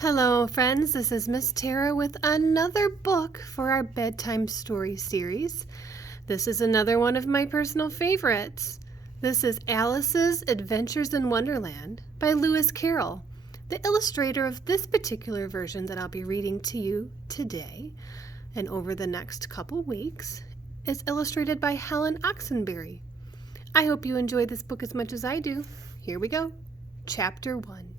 Hello, friends. This is Miss Tara with another book for our bedtime story series. This is another one of my personal favorites. This is Alice's Adventures in Wonderland by Lewis Carroll. The illustrator of this particular version that I'll be reading to you today and over the next couple weeks is illustrated by Helen Oxenberry. I hope you enjoy this book as much as I do. Here we go. Chapter 1.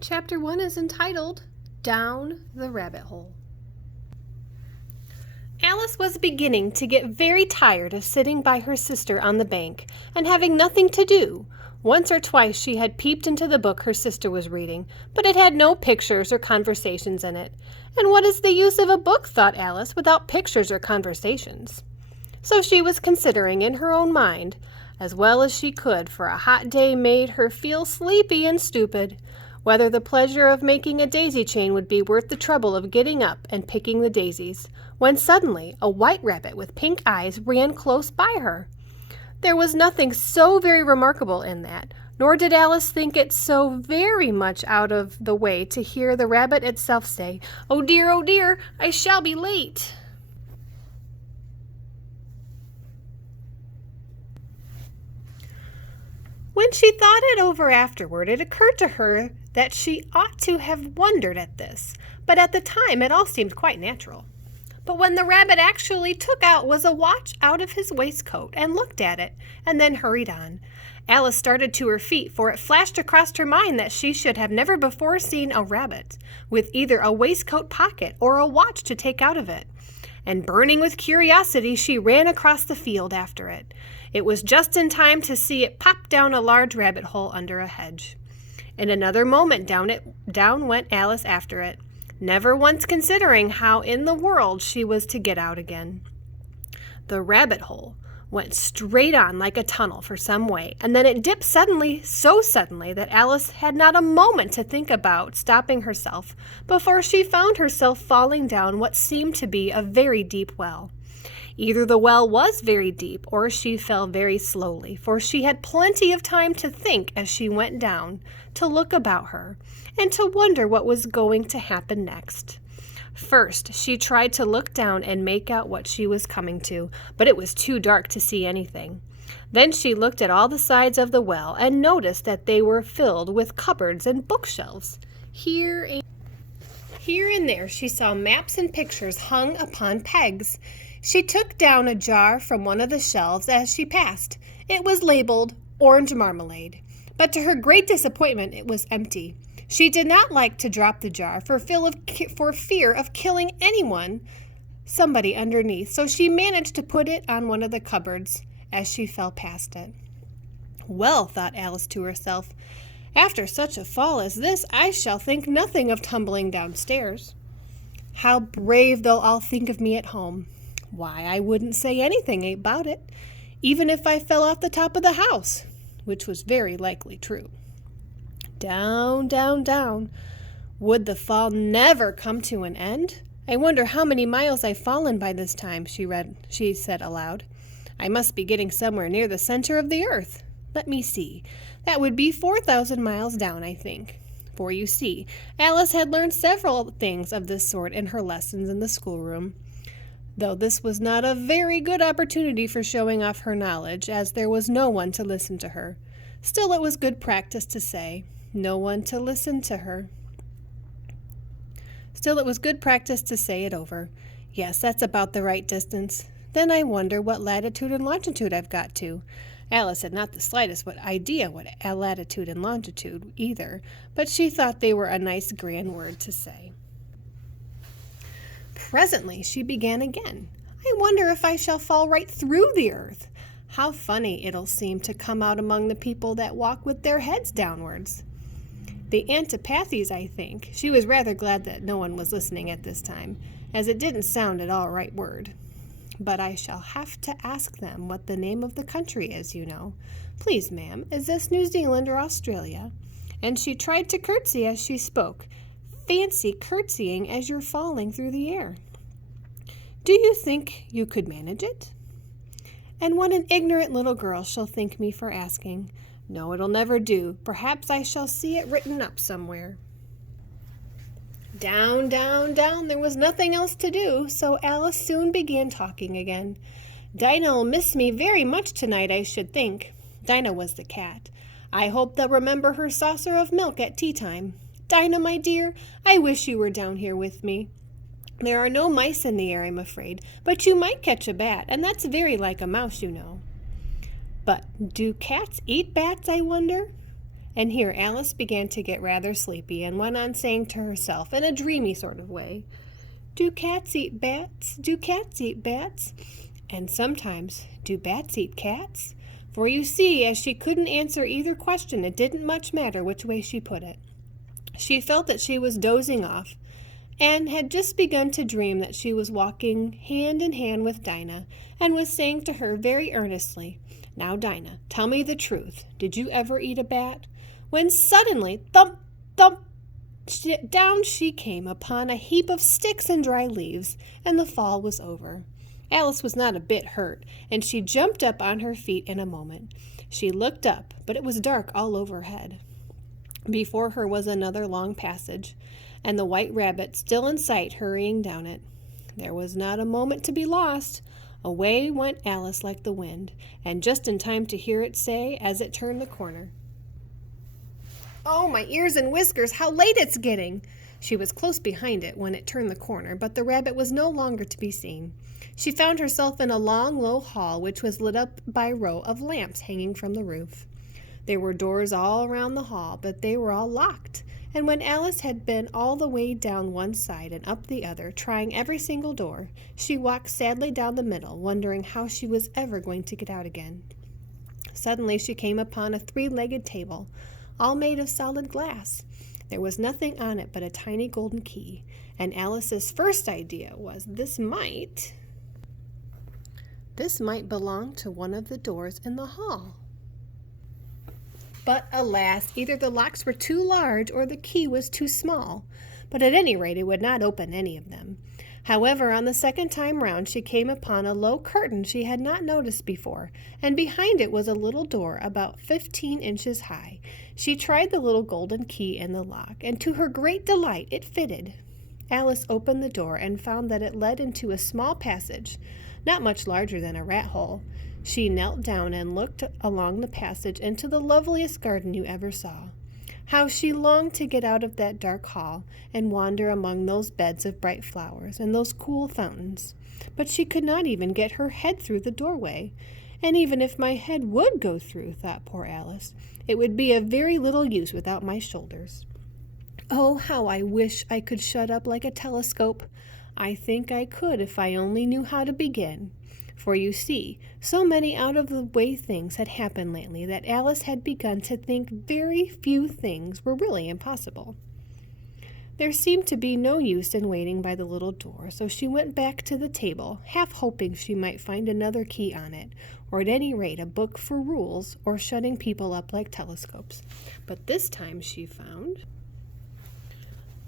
Chapter 1 is entitled, Down the Rabbit Hole. Alice was beginning to get very tired of sitting by her sister on the bank and having nothing to do. Once or twice she had peeped into the book her sister was reading, but it had no pictures or conversations in it. And what is the use of a book, thought Alice, without pictures or conversations? So she was considering in her own mind, as well as she could, for a hot day made her feel sleepy and stupid, whether the pleasure of making a daisy chain would be worth the trouble of getting up and picking the daisies, when suddenly a white rabbit with pink eyes ran close by her. There was nothing so very remarkable in that, nor did Alice think it so very much out of the way to hear the rabbit itself say, oh dear, I shall be late." When she thought it over afterward, it occurred to her that she ought to have wondered at this, but at the time it all seemed quite natural. But when the rabbit actually took out was a watch out of his waistcoat and looked at it, and then hurried on. Alice started to her feet, for it flashed across her mind that she should have never before seen a rabbit with either a waistcoat pocket or a watch to take out of it. And burning with curiosity, she ran across the field after it. It was just in time to see it pop down a large rabbit hole under a hedge. In another moment down went Alice after it, never once considering how in the world she was to get out again. The rabbit hole went straight on like a tunnel for some way, and then it dipped so suddenly that Alice had not a moment to think about stopping herself before she found herself falling down what seemed to be a very deep well. Either the well was very deep or she fell very slowly, for she had plenty of time to think as she went down, to look about her, and to wonder what was going to happen next. First, she tried to look down and make out what she was coming to, but it was too dark to see anything. Then she looked at all the sides of the well and noticed that they were filled with cupboards and bookshelves. Here and there she saw maps and pictures hung upon pegs. She took down a jar from one of the shelves as she passed. It was labeled orange marmalade, but to her great disappointment it was empty. She did not like to drop the jar for fear of killing somebody underneath, so she managed to put it on one of the cupboards as she fell past it. Well, thought Alice to herself, after such a fall as this, I shall think nothing of tumbling downstairs. How brave they'll all think of me at home. Why, I wouldn't say anything about it, even if I fell off the top of the house, which was very likely true. Down, down, down. Would the fall never come to an end? I wonder how many miles I've fallen by this time, she said aloud. I must be getting somewhere near the center of the earth. Let me see. That would be 4,000 miles down, I think. For you see, Alice had learned several things of this sort in her lessons in the schoolroom, though this was not a very good opportunity for showing off her knowledge, as there was no one to listen to her. Still, it was good practice to say, no one to listen to her. Still, it was good practice to say it over. Yes, that's about the right distance. Then I wonder what latitude and longitude I've got to. Alice had not the slightest idea what latitude and longitude either, but she thought they were a nice grand word to say. Presently she began again. I wonder if I shall fall right through the earth. How funny it'll seem to come out among the people that walk with their heads downwards. The antipathies, I think. She was rather glad that no one was listening at this time, as it didn't sound at all right word. But I shall have to ask them what the name of the country is, you know. Please, ma'am, is this New Zealand or Australia? And she tried to curtsy as she spoke. Fancy curtsying as you're falling through the air. Do you think you could manage it? And what an ignorant little girl shall think me for asking. No, it'll never do. Perhaps I shall see it written up somewhere. Down, down, down. There was nothing else to do, so Alice soon began talking again. Dinah'll miss me very much tonight, I should think. Dinah was the cat. I hope they'll remember her saucer of milk at tea time. Dinah, my dear, I wish you were down here with me. There are no mice in the air, I'm afraid, but you might catch a bat, and that's very like a mouse, you know. But do cats eat bats, I wonder? And here Alice began to get rather sleepy and went on saying to herself in a dreamy sort of way, Do cats eat bats? Do cats eat bats? And sometimes, do bats eat cats? For you see, as she couldn't answer either question, it didn't much matter which way she put it. She felt that she was dozing off, and had just begun to dream that she was walking hand in hand with Dinah, and was saying to her very earnestly, Now, Dinah, tell me the truth. Did you ever eat a bat? When suddenly, thump, thump, down she came upon a heap of sticks and dry leaves, and the fall was over. Alice was not a bit hurt, and she jumped up on her feet in a moment. She looked up, but it was dark all overhead. Before her was another long passage, and the white rabbit still in sight hurrying down it. There was not a moment to be lost. Away went Alice like the wind, and just in time to hear it say as it turned the corner, Oh, my ears and whiskers, how late it's getting! She was close behind it when it turned the corner, but the rabbit was no longer to be seen. She found herself in a long, low hall which was lit up by a row of lamps hanging from the roof. There were doors all around the hall, but they were all locked, and when Alice had been all the way down one side and up the other, trying every single door, she walked sadly down the middle, wondering how she was ever going to get out again. Suddenly she came upon a three-legged table, all made of solid glass. There was nothing on it but a tiny golden key, and Alice's first idea was this might belong to one of the doors in the hall. But alas, either the locks were too large or the key was too small, but at any rate it would not open any of them. However, on the second time round she came upon a low curtain she had not noticed before, and behind it was a little door about 15 inches high. She tried the little golden key in the lock, and to her great delight it fitted. Alice opened the door and found that it led into a small passage, not much larger than a rat hole. She knelt down and looked along the passage into the loveliest garden you ever saw. How she longed to get out of that dark hall and wander among those beds of bright flowers and those cool fountains. But she could not even get her head through the doorway. And even if my head would go through, thought poor Alice, it would be of very little use without my shoulders. Oh, how I wish I could shut up like a telescope. I think I could if I only knew how to begin. For you see, so many out-of-the-way things had happened lately that Alice had begun to think very few things were really impossible. There seemed to be no use in waiting by the little door, so she went back to the table, half hoping she might find another key on it, or at any rate a book for rules or shutting people up like telescopes. But this time she found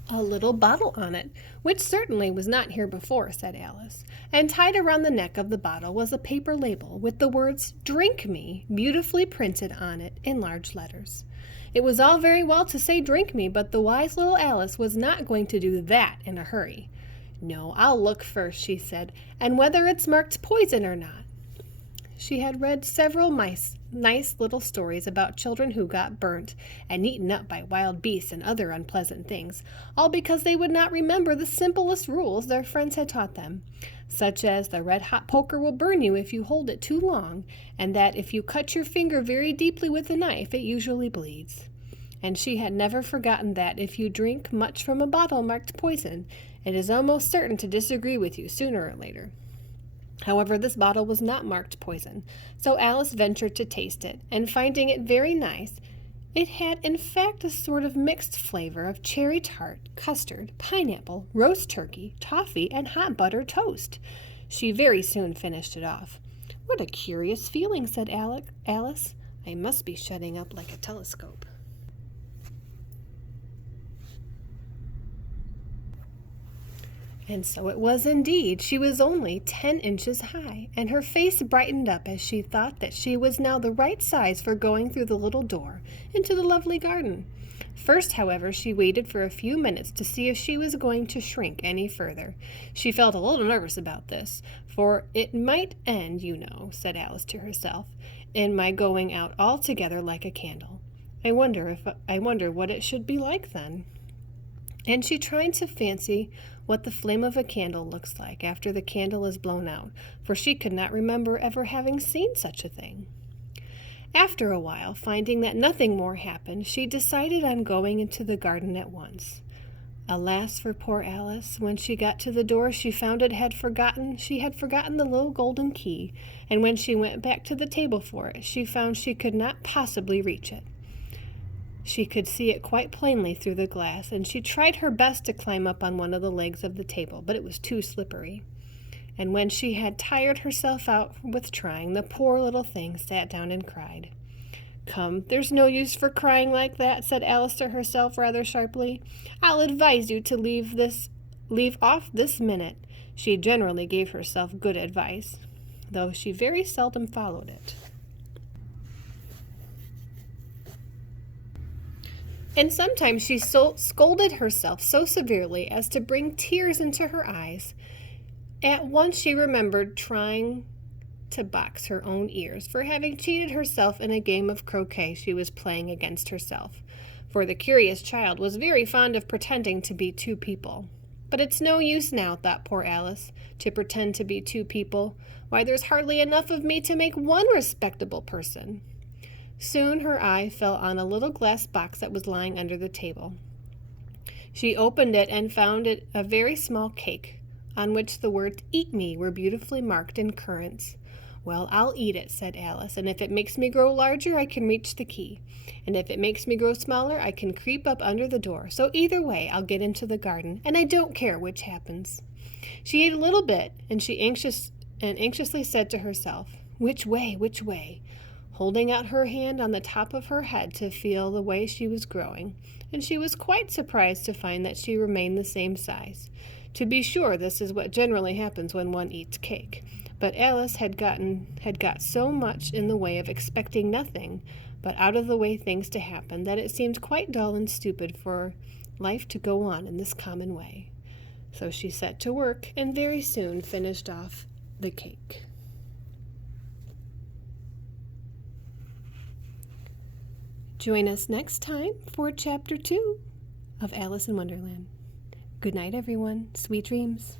a little bottle on it, which certainly was not here before, said Alice, and tied around the neck of the bottle was a paper label with the words, Drink Me, beautifully printed on it in large letters. It was all very well to say drink me, but the wise little Alice was not going to do that in a hurry. No, I'll look first, she said, and whether it's marked poison or not. She had read several nice little stories about children who got burnt and eaten up by wild beasts and other unpleasant things, all because they would not remember the simplest rules their friends had taught them, such as the red-hot poker will burn you if you hold it too long, and that if you cut your finger very deeply with a knife, it usually bleeds. And she had never forgotten that if you drink much from a bottle marked poison, it is almost certain to disagree with you sooner or later. However, this bottle was not marked poison, so Alice ventured to taste it, and finding it very nice, it had in fact a sort of mixed flavor of cherry tart, custard, pineapple, roast turkey, toffee, and hot buttered toast. She very soon finished it off. What a curious feeling, said Alice. I must be shutting up like a telescope. And so it was indeed. She was only 10 inches high, and her face brightened up as she thought that she was now the right size for going through the little door into the lovely garden. First, however, she waited for a few minutes to see if she was going to shrink any further. She felt a little nervous about this, for it might end, you know, said Alice to herself, in my going out altogether like a candle. I wonder what it should be like then. And she tried to fancy what the flame of a candle looks like after the candle is blown out, for she could not remember ever having seen such a thing. After a while, finding that nothing more happened, she decided on going into the garden at once. Alas for poor Alice, when she got to the door she found she had forgotten the little golden key, and when she went back to the table for it, she found she could not possibly reach it. She could see it quite plainly through the glass, and she tried her best to climb up on one of the legs of the table, but it was too slippery. And when she had tired herself out with trying, the poor little thing sat down and cried. Come, there's no use for crying like that, said Alice to herself rather sharply. I'll advise you to leave off this minute. She generally gave herself good advice, though she very seldom followed it. And sometimes she scolded herself so severely as to bring tears into her eyes. At once she remembered trying to box her own ears for having cheated herself in a game of croquet she was playing against herself, for the curious child was very fond of pretending to be two people. But it's no use now, thought poor Alice, to pretend to be two people. Why, there's hardly enough of me to make one respectable person. Soon her eye fell on a little glass box that was lying under the table. She opened it and found it a very small cake, on which the words "Eat me" were beautifully marked in currants. Well, I'll eat it, said Alice, and if it makes me grow larger, I can reach the key. And if it makes me grow smaller, I can creep up under the door. So either way, I'll get into the garden, and I don't care which happens. She ate a little bit, and she anxiously said to herself, Which way, which way? Holding out her hand on the top of her head to feel the way she was growing, and she was quite surprised to find that she remained the same size. To be sure, this is what generally happens when one eats cake, but Alice had got so much in the way of expecting nothing but out-of-the-way things to happen that it seemed quite dull and stupid for life to go on in this common way. So she set to work and very soon finished off the cake. Join us next time for Chapter 2 of Alice in Wonderland. Good night, everyone. Sweet dreams.